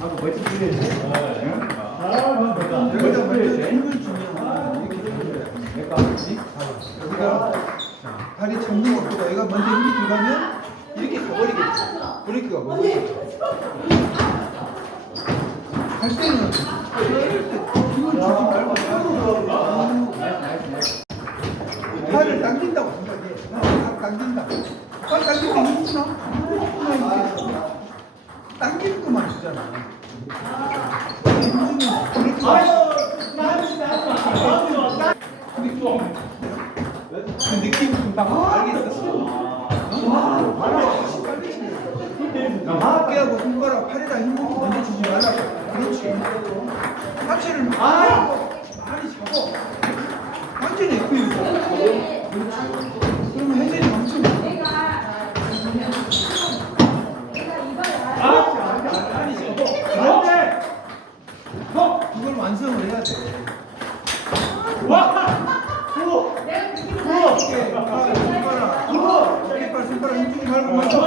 하고 멋진 플레이지. 여기다 먼저 힘을 주면 내가. 여기가 다리 잡는 것보다 얘가 먼저 힘이 들어가면 이렇게 가버리겠죠. 브레이크가 가버리겠죠. 할 때는 힘을 주지 말고 팔을 당긴다고 생각해. 팔 당긴다. 팔때 힘구나. 힘구나 이렇게. 그렇게. 그 느낌 금방 알겠어? 어깨하고 손가락 팔에다 힘을 먼저 주지 말라고 그렇지 하체를 많이 잡아 완전히 에크유 그렇지 그걸 완성을 해야 돼. 어깨, 팔, 손가락. 어깨, 팔, 손가락. 힘주지 말고 맞춰